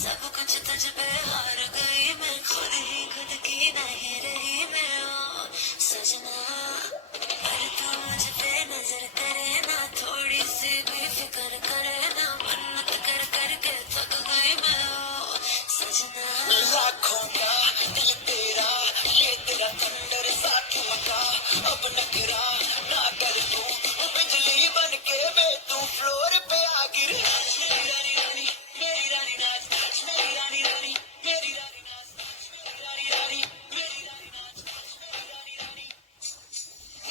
सब कुछ तुझ पे हार गई मैं, खुद ही खुद की नहीं रही मैं। ओ सजना, पर तू मुझ पे नजर करे ना, थोड़ी सी भी फिक्र करे ना, मन्नत कर कर के थक गई मैं। ओ सजना, लाखों का दिल तेरा, ये तेरा थंडर सा ठुमका, अब नखरा ना कर तू, बिजली बन के बे तू फ्लोर पे आ गिर। मेरी रानी रानी, मेरी रानी नाच नाच, मेरी रानी रानी, मेरी रानी नाच नाच, मेरी रानी रानी, मेरी रानी नाच नाच, मेरी रानी रानी,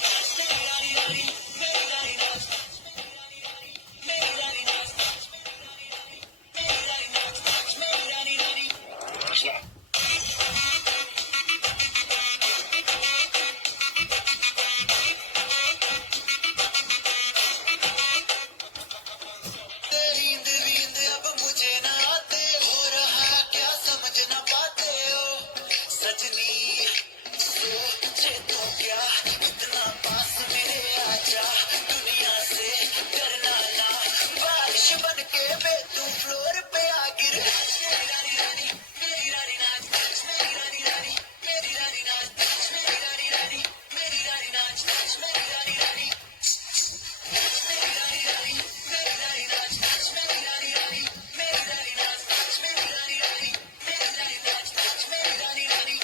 मेरी रानी रानी, मेरी रानी नाच नाच, मेरी रानी रानी, मेरी रानी नाच नाच, मेरी रानी रानी, मेरी रानी नाच नाच, मेरी रानी रानी। नींद वींद अब मुझे ना आते, हो रहा क्या समझ ना पाते हो सजनी, सोचे तो क्या इतना पास मेरे आजा, दुनिया से डरना ना, बारिश बन के बे तू फ्लोर पे आ गिर। मेरी रानी रानी, मेरी रानी नाच नाच, मेरी रानी रानी, मेरी रानी नाच नाच, मेरी रानी रानी, मेरी रानी नाच नाच, मेरी रानी रानी, मेरी रानी रानी, मेरी रानी नाच नाच, मेरी रानी रानी, मेरी रानी नाच नाच, मेरी रानी रानी, मेरी रानी नाच नाच, मेरी रानी रानी।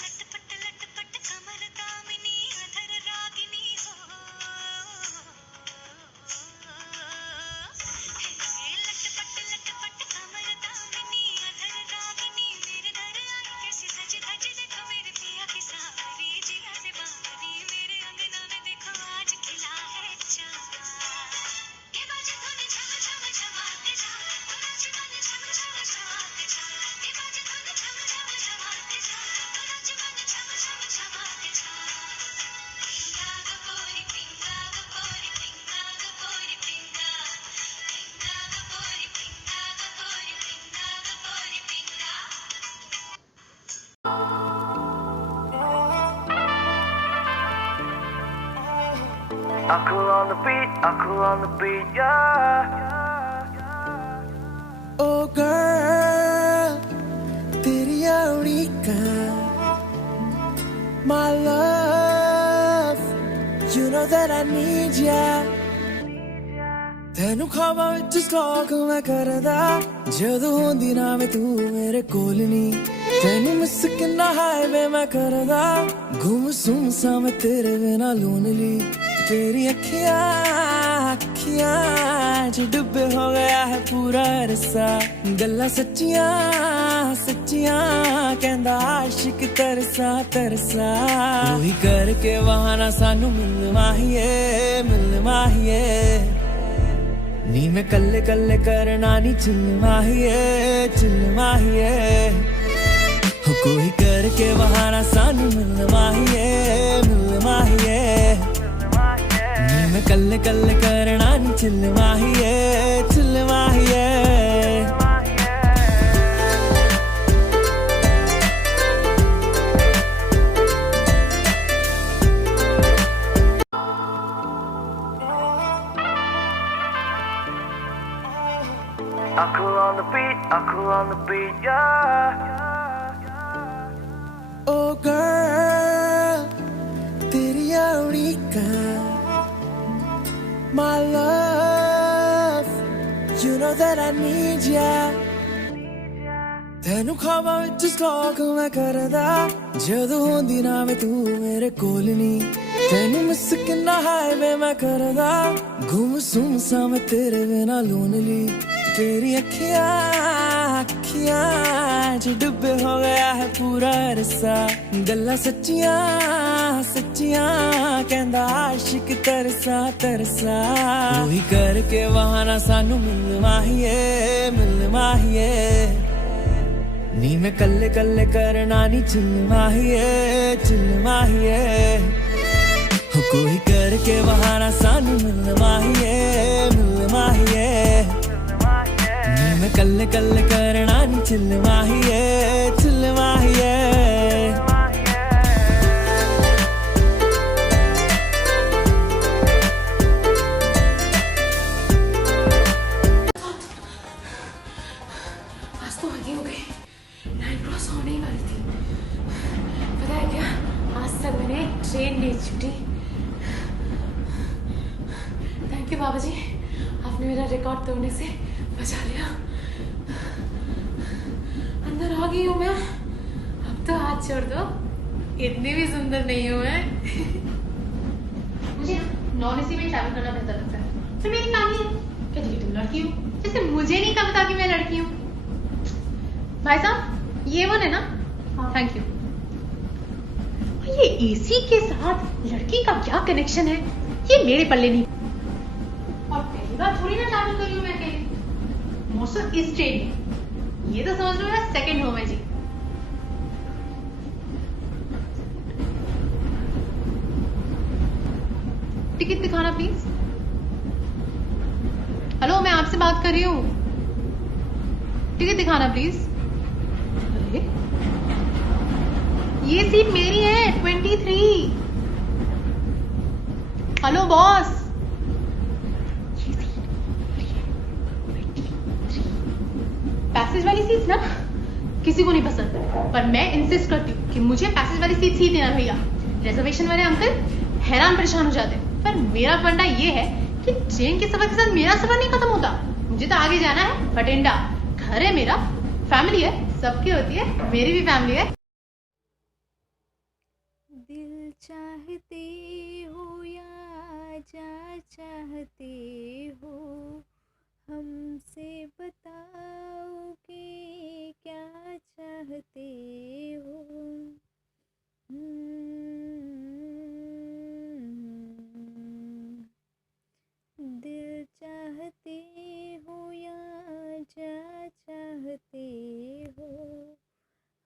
लटपट लटपट कमर दामिनी अधर रागिनी हो, लटपट लटपट कमर दामिनी अधर रागिनी, मेरे दर आई कैसी सज धज देखो मेरे पिया की सावरी, जिया से बावरी, मेरे अंगना में देखो आज खिला है चांद, के बाजे धुन झम झम झमाते जा, तो नाच गाने झम झम झमाते जा, के बाजे धुन झम झम झमाते जा, तो नाच गाने झम झम झमाते जा। पिंगा गो पोरी पिंगा गो पोरी पिंगा गो पोरी पिंगा, पिंगा गो पोरी पिंगा गो पोरी पिंगा गो पोरी पिंगा। Uncle on the beat, yeah. Oh girl, तेरी आउड़ी का my love, you know that I need ya. ਤੈਨੂੰ ਖਾਵਾਂ ਵਿੱਚ ਸਟਾਕ ਮੈਂ ਕਰਦਾ ਜਦੋਂ ਹੁੰਦੀ ਨਾ ਵੇ ਤੂੰ ਮੇਰੇ ਕੋਲ ਨਹੀਂ ਤੈਨੂੰ ਮਿਸ ਕਿੰਨਾ ਹਾਈਵੇ ਮੈਂ ਕਰਦਾ ਗੁੰਮਸੁੰਮ ਸਾ ਮੈਂ ਤੇਰੇ ਬਿਨਾ ਲੋਨਲੀ तेरी अखियां च डुबे हो गया है पूरा रसा गल्ला सच्चियां सच्चियां कहंदा आशिक तरसा तरसा वही करके वहां ना सानू मिल माहिए नी मैं कल्ले कल्ले करना नी चिल माहिए हो कोई करके वहां ना सानू मिल माहिए मैं कल्ले कल्ले करना नी chill माहिए Uncle on the beat, yeah. Oh girl, तेरी यारी का my love, you know that I need ya. ਤੈਨੂੰ ਖਾਵਾਂ ਵਿੱਚ ਸਟਾਕ ਮੈਂ ਕਰਦਾ ਜਦੋਂ ਹੁੰਦੀ ਨਾ ਵੇ ਤੂੰ ਮੇਰੇ ਕੋਲ ਨਹੀਂ ਤੈਨੂੰ ਮਿਸ ਕਿੰਨਾ ਹਾਈਵੇ ਮੈਂ ਕਰਦਾ ਗੁੰਮਸੁੰਮ ਸਾ ਮੈਂ ਤੇਰੇ ਬਿਨਾ ਲੋਨਲੀ तेरी अखियां च डुबे हो गया है पूरा रसा गल्ला सच्चियां सच्चियां कहंदा आशिक तरसा तरसा वही करके वहां ना सानू मिल माहिए नी मैं कल्ले कल्ले करना नी चिल माहिए हो कोई करके वहां ना सानू मिल माहिए मैं कल्ले कल्ले करना नी चिल माहिए आज तो आगे हो गए, लाइन क्रॉस होने ही वाली थी। पता है क्या, आज तक मैंने ट्रेन नहीं छूटी। थैंक यू बाबा जी, आपने मेरा रिकॉर्ड तोड़ने से बचा लिया। अंदर आ गई हूँ मैं, अब तो हाथ छोड़ दो, इतनी भी सुंदर नहीं हूँ मैं। मुझे नॉन एसी में ट्रैवल करना बेहतर लगता है। फिर मेरी फैमिली कहती है तुम लड़की हो, जैसे मुझे नहीं कहा था कि मैं लड़की हूँ। भाई साहब ये वन है ना? Thank you. ये एसी के साथ लड़की का क्या कनेक्शन है, ये मेरे पल्ले नहीं। और पहली बार थोड़ी ना ट्रैवल कर रही हूँ मैं अकेले, मौसम इस ट्रेन में, ये तो समझ लो मेरा सेकंड होम है जी। टिकट दिखाना प्लीज। हेलो, मैं आपसे बात कर रही हूँ, टिकट दिखाना प्लीज। अरे ये सीट मेरी है, 23। हेलो बॉस, पैसेज वाली सीट ना किसी को नहीं पसंद, पर मैं इंसिस्ट करती हूँ कि मुझे पैसेज वाली सीट ही देना भैया। रिजर्वेशन वाले अंकल हैरान परेशान हो जाते हैं, पर मेरा फंडा ये है कि ट्रेन के सफर के साथ मेरा सफर नहीं खत्म होता। मुझे तो आगे जाना है, भटिंडा घर है मेरा, फैमिली है, सबकी होती है, मेरी भी फैमिली है। दिल चाहते हो या जा चाहते हो, हमसे बताओ कि क्या चाहते हो। दिल चाहते हो या जा चाहते हो,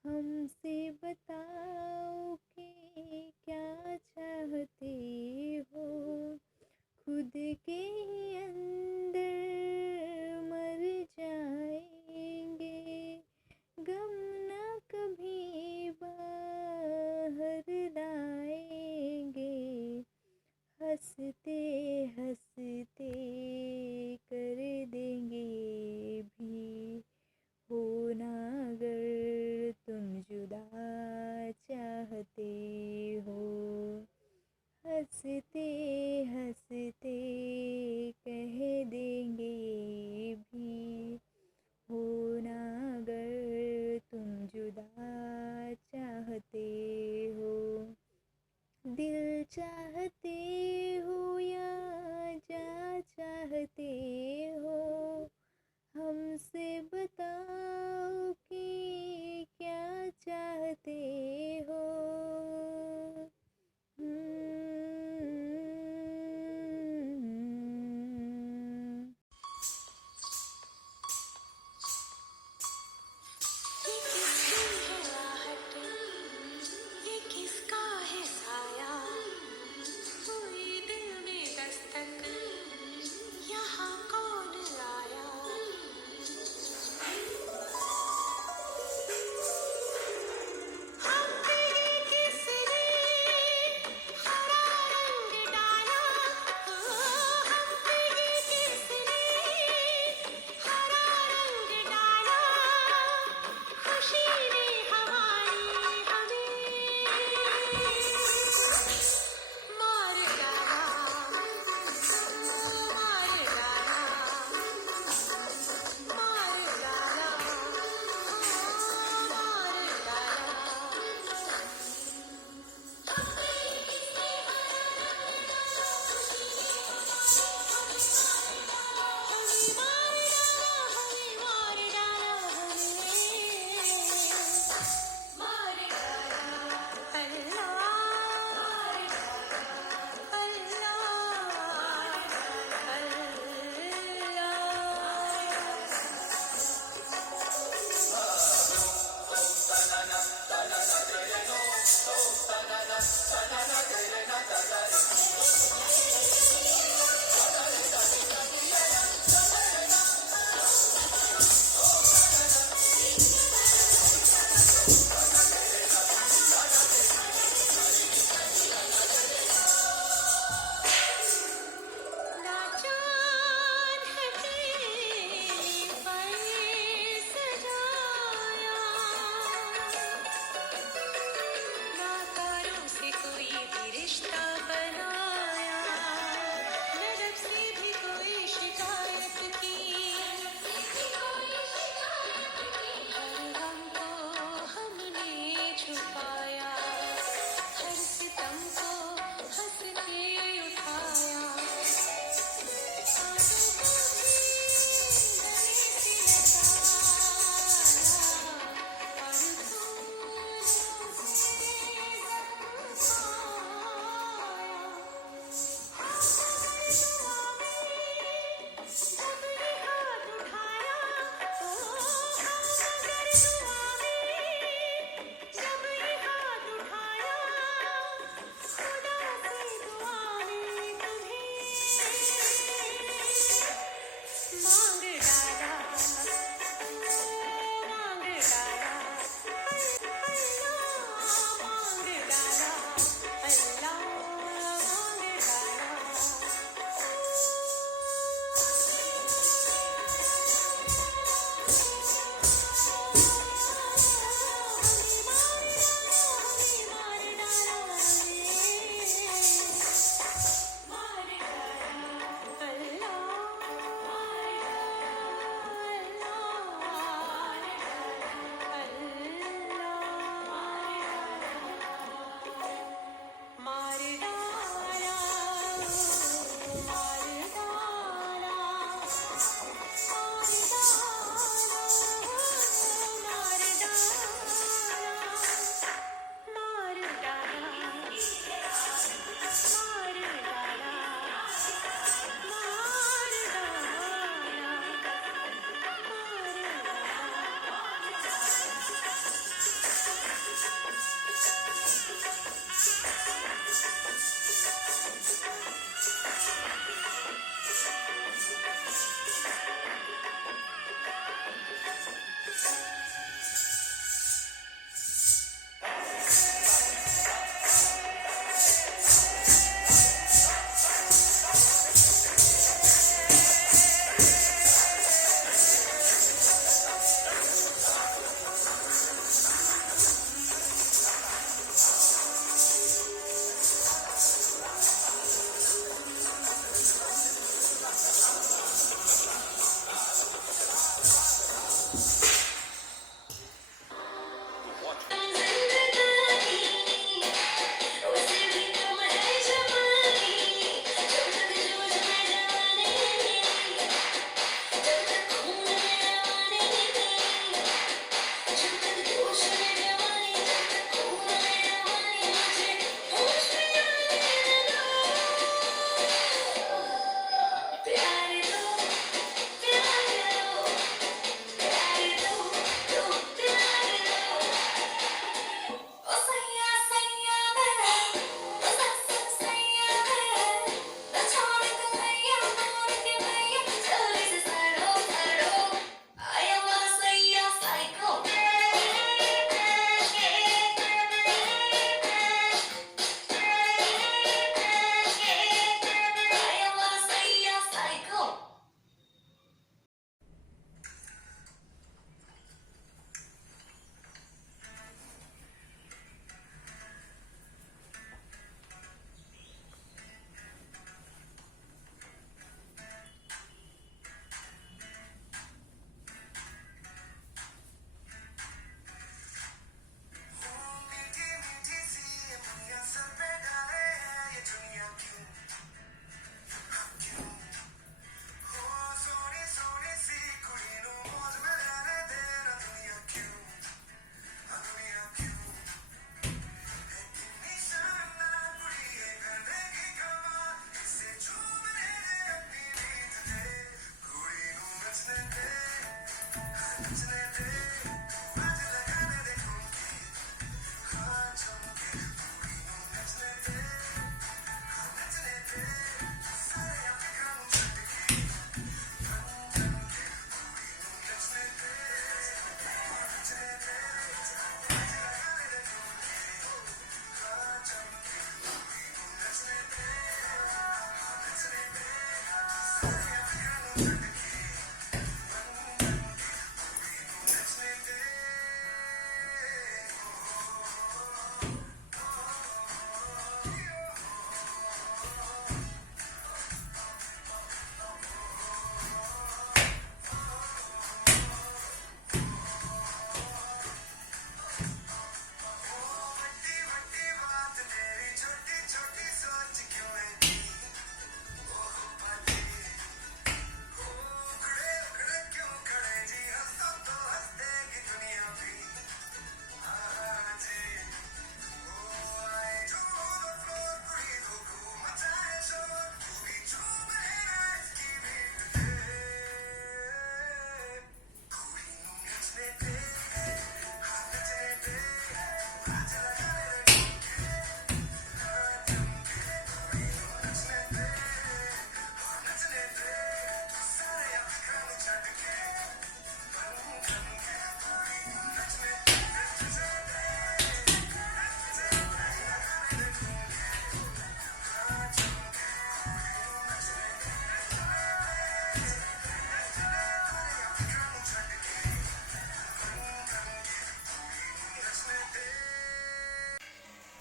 हमसे बताओ कि क्या चाहते हो। खुद के ही अंदर मर जाएंगे, गम ना कभी बाहर लाएंगे। हंसते हंसते कर देंगे भी, होना अगर तुम जुदा चाहते हो। हंसते हंसते कह देंगे ये भी होना अगर तुम जुदा चाहते हो, दिल चाहते हो या जा चाहते हो, हमसे बताओ कि क्या चाहते हो। ये किसकी है आहट, ये किसका है साया, कोई दिल में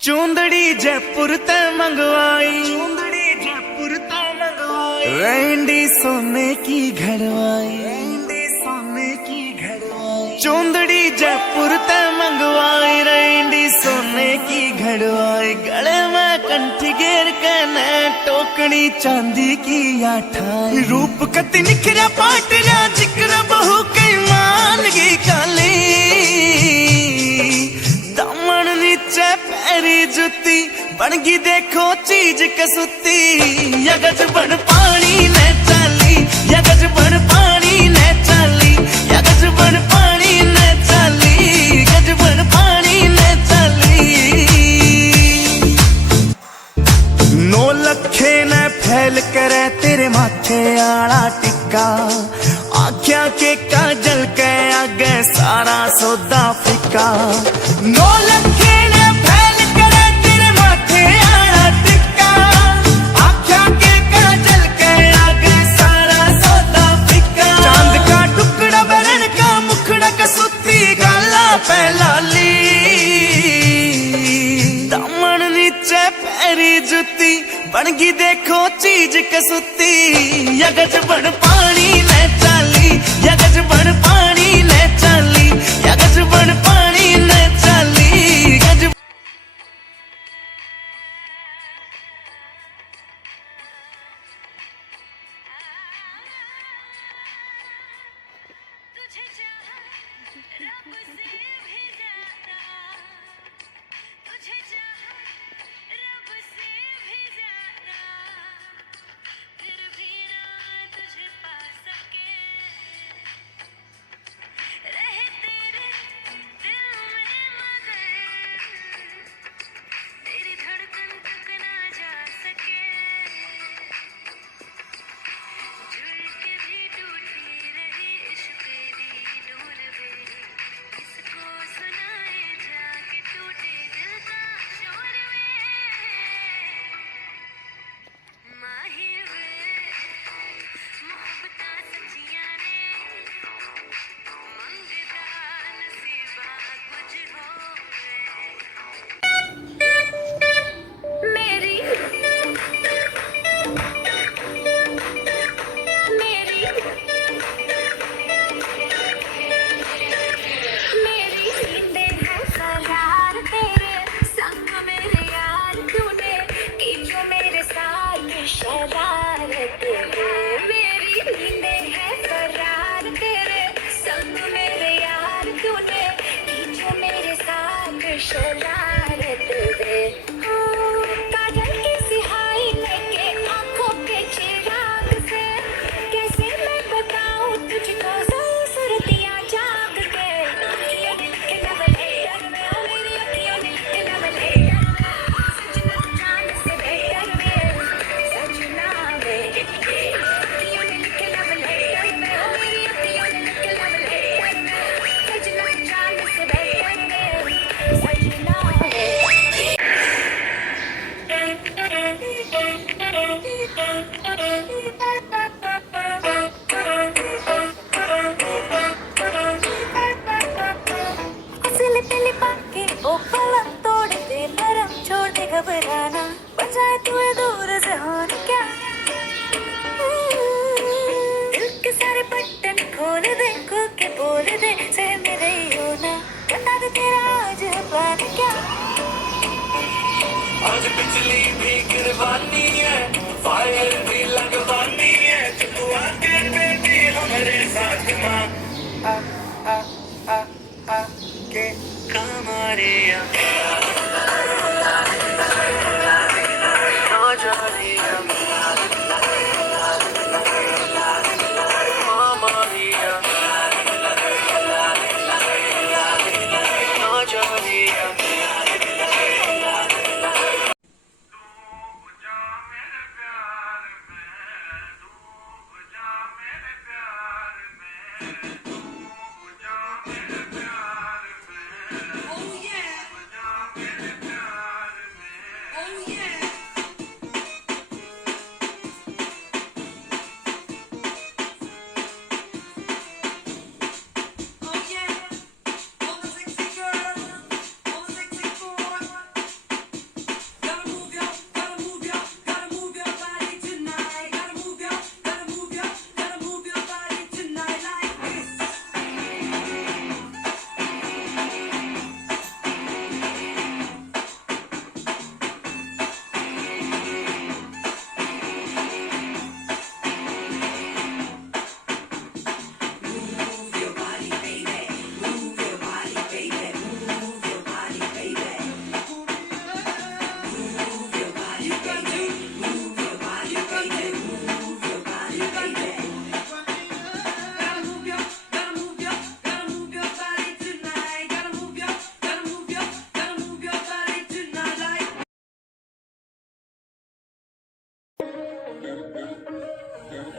चूंदड़ी जयपुर ते मंगवाई, रैंडी सोने की घड़वाई, चूंदड़ी जयपुर ते मंगवाई, रैंडी सोने की घड़वाई, गले में कंठी घेर के न टोकनी चांदी की आठाई, रूप कति निखरा पाटरा जिक्र बहु कई मान की काली, दामन नीचे पैरी जुती बनगी देखो चीज कसुती, यगज बन पानी ने चाली, यगज बन पानी ने चाली, यगज बन पानी ने चाली, गज बन पानी ने चाली। नौ लखे ने फैल करे तेरे माथे आला टिक्का, आख्या के काजल के आगे सारा सौदा फिका, नौ लखे ने फैल करे तेरे माथे आला टिक्का, आख्या के काजल के आगे सारा सौदा फिका, चांद का टुकड़ा बरन का मुखड़ा कसुती गाला पहलाली, दामन नीचे पैरी जुती बनगी देखो चीज कसुती, यगज बन पानी ने चाली, यगज बन पानी ने चाली, यगज बन पानी ने चाली, गज तुझे चाहा रब से भी ज्यादा, तुझे चाहा रब से भी ज्यादा, फिर भी ना तुझे पा सके, रहे तेरे दिल में मगर तेरी धड़कन तक ना जा सके, जुड़ के भी टूटी रही इश्क दी डोर मेरी, किसको सुनाए जाके टूटे दिल का शोर में, माही वे मोहब्बतां सच्चियां ने, मंगदा नसीबा कुछ होवे, मेरी मेरी नींदें हैं करार तेरे संग मेरे यार, तूने की जो मेरे साथ शरारत है, मेरी नींदें हैं करार तेरे संग मेरे यार, तूने की जो मेरे साथ शरारत है, काजल की सिहाई लेके आंखों के चिराग से, कैसे मैं बताऊं तुझको सुरतियां जाग के, अखियों ने लिखे लव लेटर में, ओ मेरी अखियों ने लिखे लव लेटर में, सजना जान से बेहतर में, सजना वे, अखियों ने लिखे लव लेटर में, ओ मेरी अखियों ने लिखे लव लेटर में, सजना जान से बेहतर में, सजना वे। असली पहली पाके ओ पलक तोड़ दे, नरम छोड़ दे घबराना, बजाए तुए दूर से होने क्या, दिल के सारे बटन खोल दे, खो के बोल दे से मेरे हो ना, बता दे तेरा आज प्लान क्या, आज बिजली भी गिरवानी है, फायर भी लगवानी है, चुपवा के बेटी हमारे साथ माँ आ आ आ आ के कमरिया ना जानिया मामारिया ना जानिया।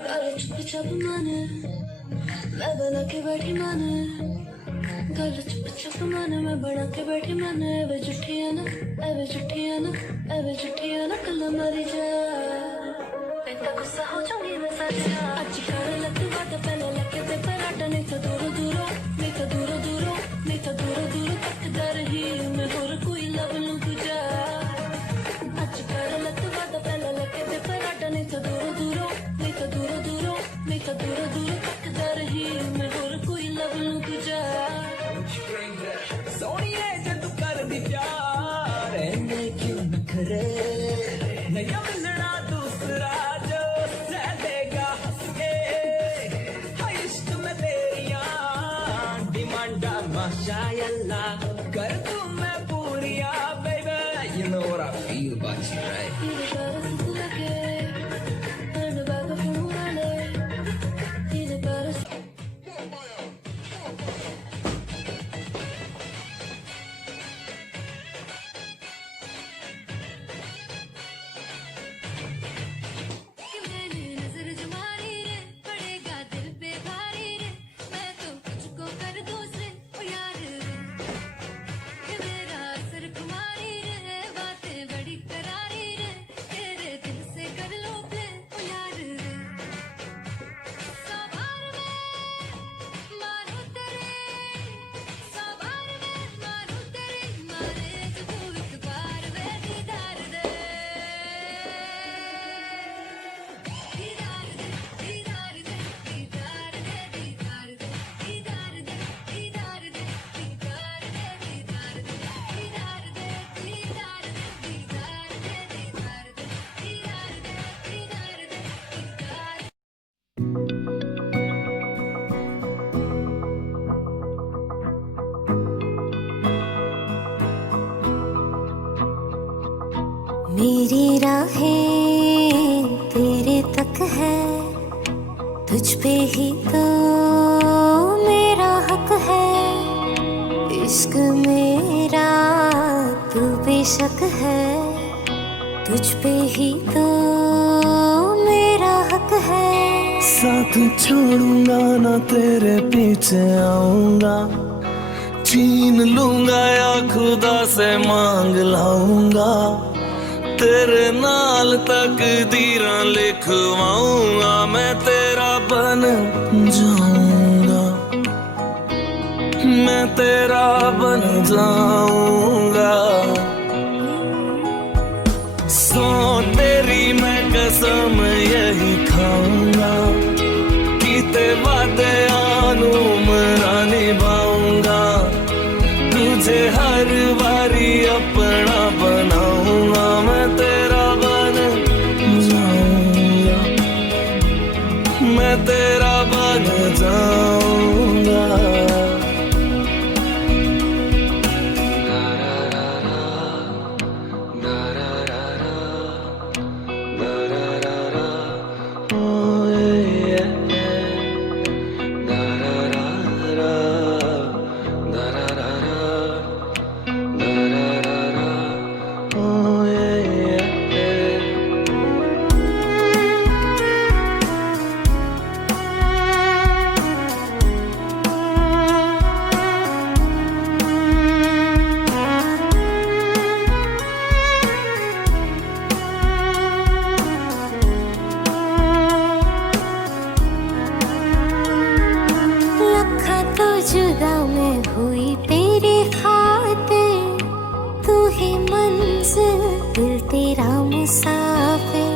गल चुप चाप मन मैं बना के बैठी मन गल चुप चाप मन मैं बना के बैठी मन एवे जुठिया ना एवे जुठिया ना एवे जुठिया ना कला मारी जा इतना गुस्सा हो जाऊंगी मैं सच्चा अच्छी कर लग बात पहले लगे ते पराठा नहीं तो दूर दूर नहीं तो दूर दूर नहीं तो दूर दूर तकदा रही मैं और कोई लब लूं तुझा अच्छी कर लग बात पहले लगे ते पराठा नहीं तो दूर दूर नहीं तो दूर दूर नहीं तो दूर दूर तकदा रही मैं और कोई लब लूं तुझा सोनिए जब तू कर दी प्यार रहने क्यों नखरे नया मिलना दूसरा जो रह देगा हंस के हाय इश्क में तेरियां डिमांडा माशाअल्लाह कर तू मैं पूरिया baby you know what I feel about you right तेरे प्यार से लगे and back of वाले तेरे प्यार से कि मैंने नजर जमारी रे पड़ेगा दिल पे भारी रे मैं तो तुझको कर दूं से ओ यार रे कि मेरा सर कुमारी रे बातें बड़ी करारी रे तेरे दिल से कर लो प्ले ओ यार रे सवार में मानो तेरे सवार में मानो तेरे मारे जो तू एक बार वे दीदार दे दीदार दे दीदार दे दीदार दे दीदार दे दीदार दे दीदार दे दीदार दे दीदार दे दीदार दे दीदार दे दीदार दे दीदार दे दीदार दे दीदार मेरी राहें तेरे तक है तुझ पे ही तो मेरा हक है इश्क मेरा तू बेशक है तुझ पे ही तो मेरा हक है साथ छोड़ूंगा ना तेरे पीछे आऊंगा छीन लूंगा या खुदा से मांग लाऊंगा तेरे नाल तकदीरां लिखवाऊंगा मैं तेरा बन जाऊंगा मैं तेरा बन जाऊंगा सो तेरी मैं कसम यही खाऊंगा कीते वादे आनू मरा निभाऊंगा तुझे हर बारी अपना बनाऊंगा मैं तेरा बन जाऊंगा मैं तेरा बन जाऊंगा लखा तो जुदा मैं हुई तेरी खातिर तू ही मंजिल दिल तेरा मुसाफिर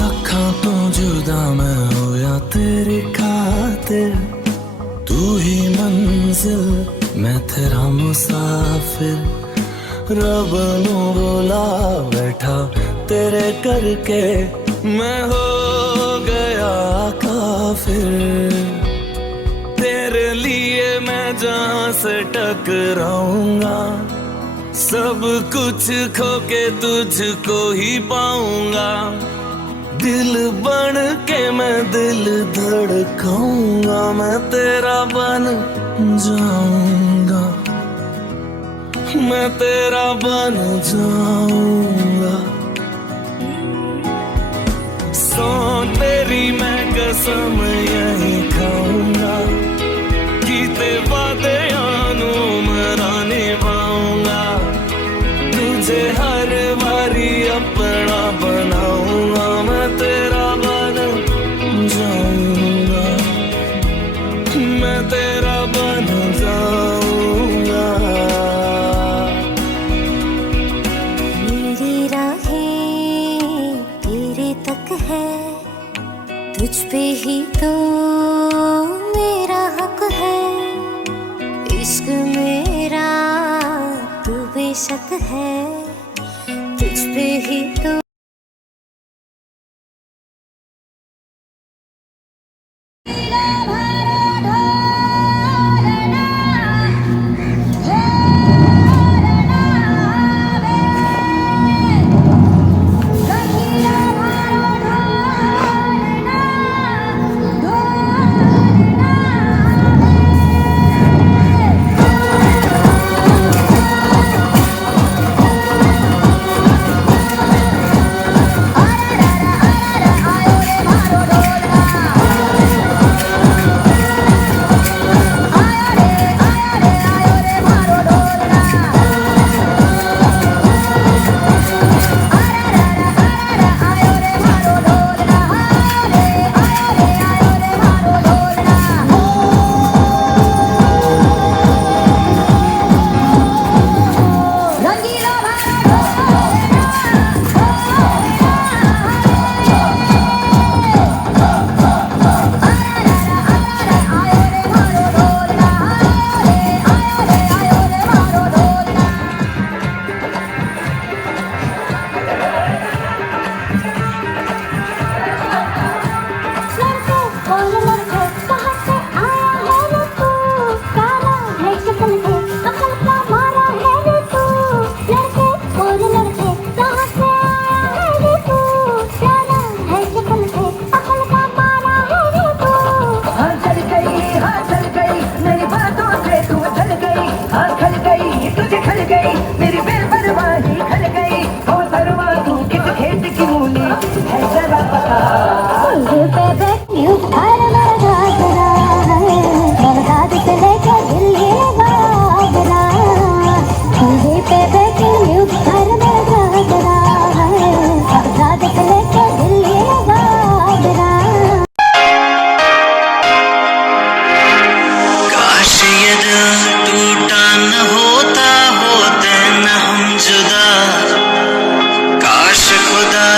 लखा तो जुदा मैं होया तेरी खातिर तू ही मंजिल मैं तेरा मुसाफिर रब नू बुला बैठा तेरे करके मैं हो गया काफिर तेरे लिए मैं जहां से टकराऊंगा सब कुछ खो के तुझको ही पाऊंगा दिल बन के मैं दिल धड़काऊंगा मैं तेरा बन जाऊंगा मैं तेरा बन जाऊंगा, सो तेरी मैं कसम यही खाऊंगा, कीते वादे आनू मरा निभाऊंगा, तुझे हर बारी अपना बनाऊंगा, मैं तेरा बन जाऊंगा, मैं तेरा बन जाऊंगा। मेरी राहें तेरे तक है, तुझ पे ही तो मेरा हक है, इश्क मेरा तू बेशक है, तुझ पे ही तो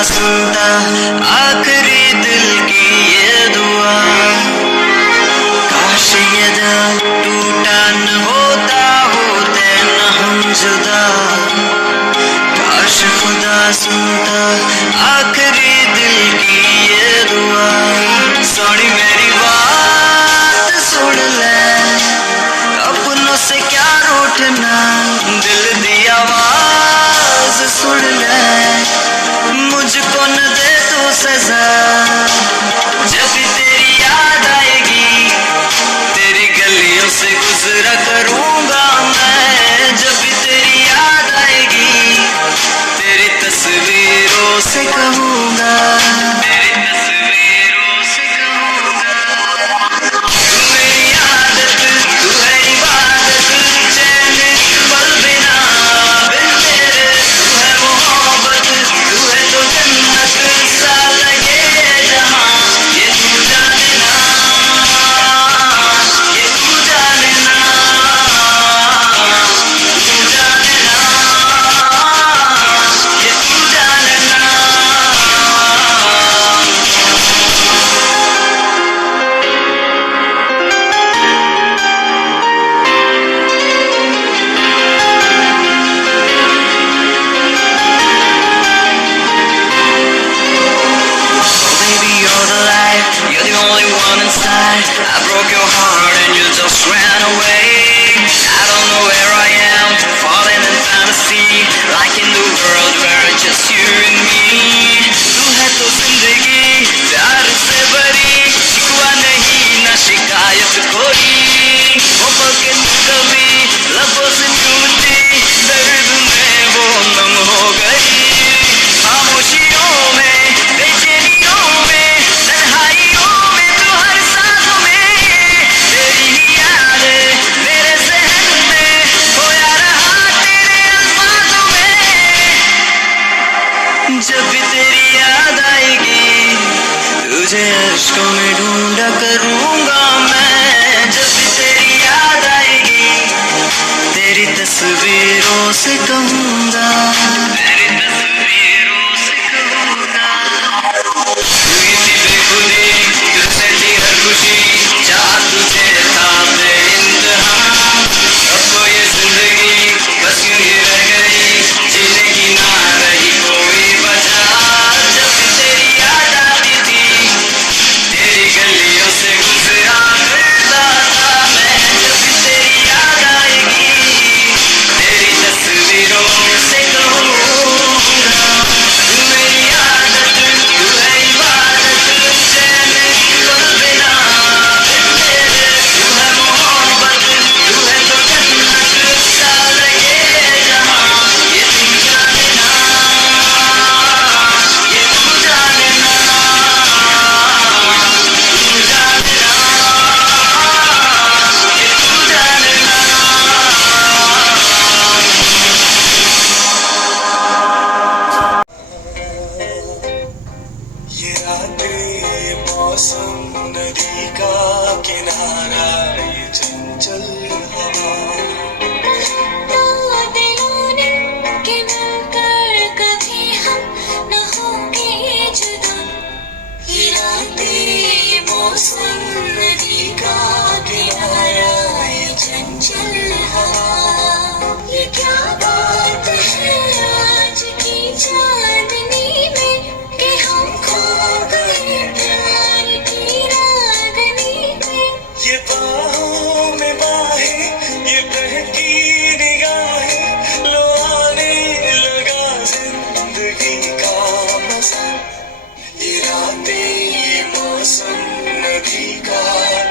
सुनता आखिरी दिल की ये दुआ, काश ये दिल टूटा न होता, होते न हम जुदा, काश खुदा सुनता आखिरी दिल की ये दुआ। सॉरी मेरी बात सुन ले, अपनों से क्या रूठना, दिल दी आवाज सुन ले, मुझको न दे तू सजा, जब भी तेरी याद आएगी, तेरी गलियों से गुजरा करूंगा मैं, जब भी तेरी याद आएगी, तेरी तस्वीरों से कहूंगा, तेरी तस्वीरों से कहूंगा, तू मेरी आदत, तू है इबादत, चैन पल बिना बिन तेरे, तू है मोहब्बत, तू है तो जन्नत सा लगे जहां, ये तू जाने ना, ये तू जाने ना, तू जाने ना, ये तू जाने ना। Baby, you're the light, you're the only one inside. I broke your heart and you just ran away. I don't know where I am, falling in fantasy, like in the world where it's just you and me. तू है तो जिंदगी प्यार से भरी, शिकवा नहीं ना शिकायत कोई, वो पल के तू कभी लबों से झूठी जब भी तेरी याद आएगी तुझे अश्कों में ढूंढा करूंगा मैं। जब भी तेरी याद आएगी तेरी तस्वीरों से कहूंगा, तेरी तस्वीरों से कहूंगा। किसी बेखुदी तुझसे थी हर खुशी, चाह तुझे था बेइंतहा। अब तो ये जिंदगी बस यूं ही रह गई, जीने की ना रही कोई वजह। जब भी तेरी याद आती थी तेरी गलियों से गुजरा करता था मैं। जब भी तेरी याद आएगी तेरी तस्वीरों से कहूंगा, तू मेरी आदत, तू है इबादत, चैन की पल बिना तेरे। तू है मोहब्बत, तू है तो जन्नत सा लगे जहां। ये तू जाने ना, ये तू जाने ना, तू जाने ना, ये तू जाने ना। ये रातें, ये मौसम, नदी का किनारा, ये चंचल हवा। दिलों ने कि मिलकर कभी हम न होंगे जुदा। ये रातें, ये मौसम, नदी का किनारा, ये चंचल हवा। ये क्या बात है आज की चांदनी में कि हम खो गए प्यार की रागनी में। ये बाहों में बाहें, ये बहकी निगाहें, लो आने लगा जिंदगी का मजा। ये रातें, ये मौसम, नदी का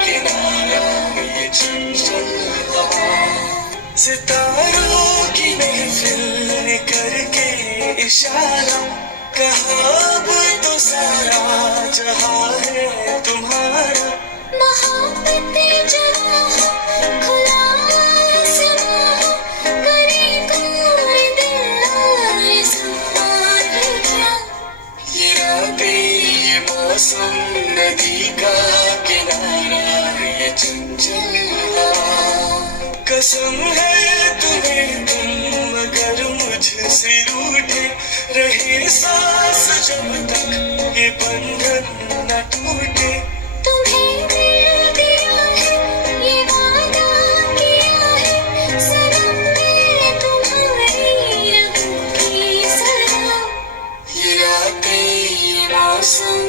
किनारा, ये चंचल हवा। सितारों की महफिल ने करके इशारा कहा अब तो सारा जहां है तुम्हारा। मोहब्बतें जहाँ हो, खुला आसमां हो, करे कोई दिल आए सवार क्या। ये रातें, ये मौसम, नदी का किनारा, ये चंचल हवा। कसम है तुम्हें तुम अगर मुझसे रूठे रहे सांस जब तक ये बंधन न टूटे। तुम्हें दिल दिया है, ये वादा किया है, सनम में तुम्हारी रहूंगी सदा। ये रातें, ये मौसम।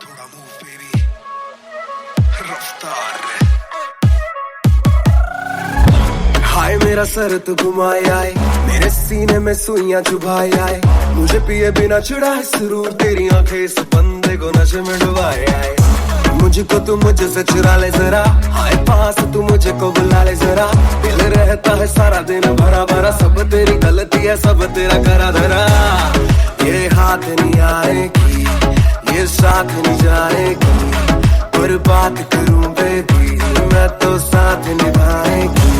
थोड़ा मूव बेबी, रफ्तार। हाय मेरा सर तो घुमाए आए, मेरे सीने में सुइयां चुभाए आए। मुझे पिए बिना चढ़ाए सुरूर, तेरी आंखें इस बंदे को नशे में डुबाए आए। मुझको तू मुझसे चुरा ले जरा, हाय पास तू मुझे को बुला ले जरा। दिल रहता है सारा दिन भरा भरा, सब तेरी गलती है, सब तेरा करा धरा। ये हाथ नहीं आएगी, ये साथ नहीं जाएगी, पर बात करूं बेबी मैं तो साथ निभाएगी।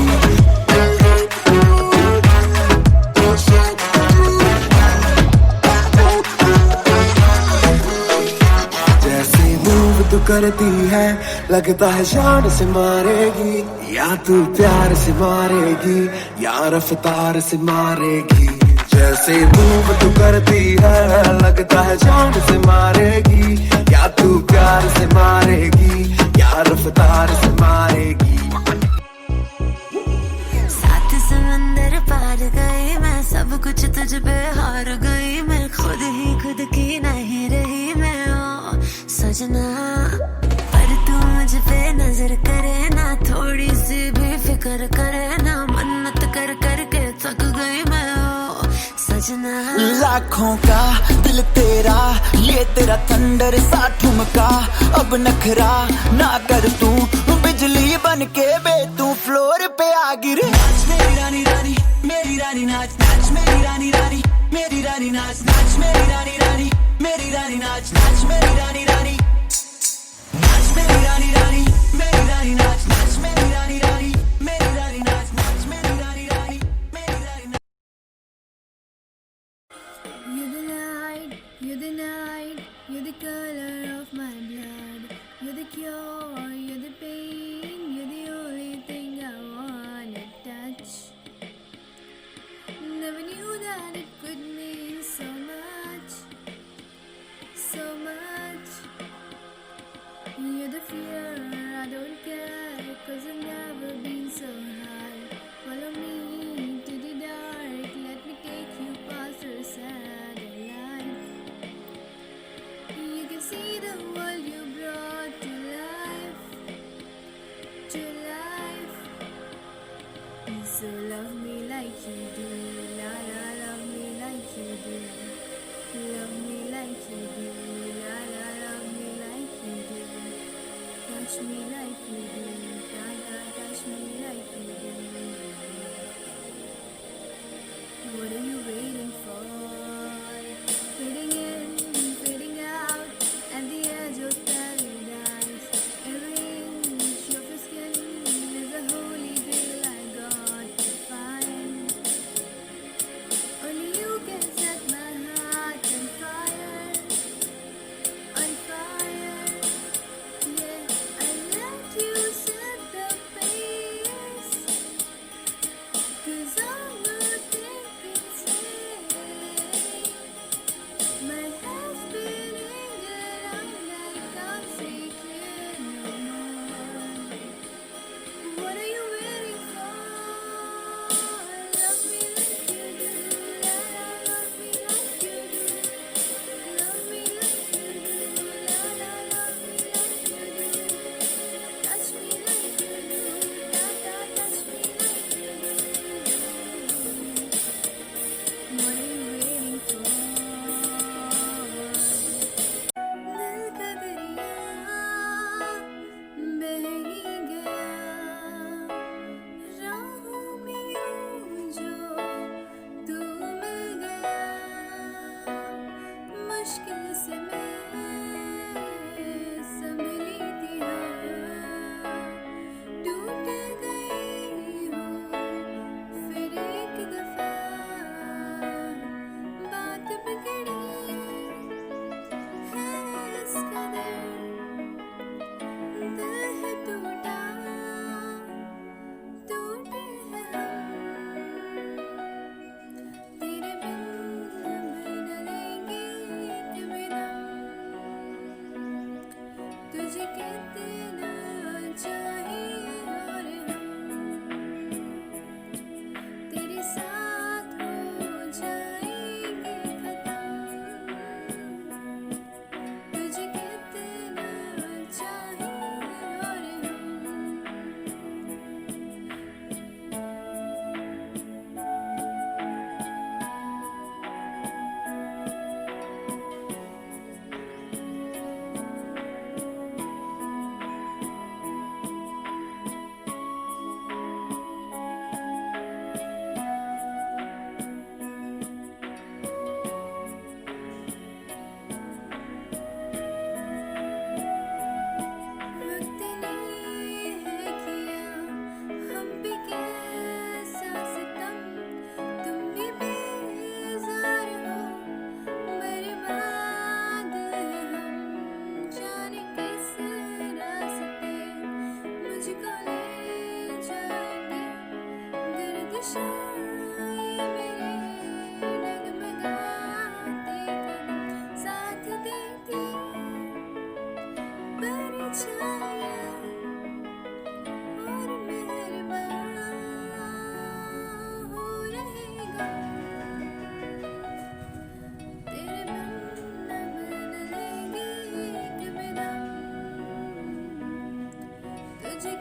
जैसे मूव तू करती है लगता है जान से मारेगी, या तू प्यार से मारेगी या रफ्तार से मारेगी। जैसे मूव तू करती है लगता है जान से मारेगी, या तू प्यार से मारेगी या रफ्तार से मारेगी। साथ समंदर पार गई मैं, सब कुछ तुझ पे हार गई मैं, खुद ही खुद की नहीं रही मैं ओ सजना। पर तू मुझ पे नजर करे ना, थोड़ी सी भी फिक्र करे ना, मन्नत कर करके थक गई मैं ओ सजना। लाखों का दिल तेरा, ये तेरा थंडर सा ठुमका। अब नखरा ना कर तू, बिजली बन के बे तू फ्लोर पे आ गिरे। नाच मेरी रानी रानी, मेरी रानी नाच नाच मेरी रानी रानी, मेरी रानी नाच नाच मेरी रानी रानी, मेरी रानी नाच नाच मेरी रानी रानी, नाच मेरी रानी रानी, मेरी रानी नाच नाच मेरी रानी रानी, मेरी रानी नाच नाच मेरी रानी रानी, मेरी रानी नाच। You're the light, you're the night, you're the color of my blood. You're the cure, you're the pain, you're the only thing I wanna touch. Never knew that it could mean so much, so much. You're the fear, I don't care, 'cause I've never been so high. Follow me to the dark, let me take you past your satellite. You can see the world you brought to life, to life. So love me like you do, la la, love me like you do. Love me like you do, la la, love me like you do. Touch me like you do, la la, touch me like you do. What are you waiting for? Fading in, fading out, at the edge of paradise. Every inch of your skin is a holy grail I got to find. Only you can set my heart on fire, on fire. Yeah, I let you set the pace, 'cause I'm not thinking straight. My head's spinning around, I can't see clear no more. What are you waiting for? Love me like you do, la la, love me like you do. Love me like you do, la la, love me like you do. Touch me like you do, la la, touch me like you do. What are you waiting for? दिल का दरिया बह ही गया, राहों में यूं जो तू मिल गया। मुश्किल से मैं संभली थी, टूट गई हूँ फिर एक दफा। बात बिगड़ी है इस कदर, दिल है टूटा, टूटे हैं हम। तेरे बिन अब न लेंगे एक भी दम। तुझे कितना चाहिए और हम तेरे साथ हो जाएंगे खत्म। तुझे कितना चाहिए और हम वक्त ने है किया हम पे कैसा सितम। तुम भी बेजार हो, बर्बाद है हम, जाने किस रास्ते मुझको ले जाएंगे। गर्दिशाएं मेरे डगमगाते कदम, साथ देती परछाया और मेहरबान हो रहेगा। तेरे बिन अब न लेंगे एक भी दम। तुझे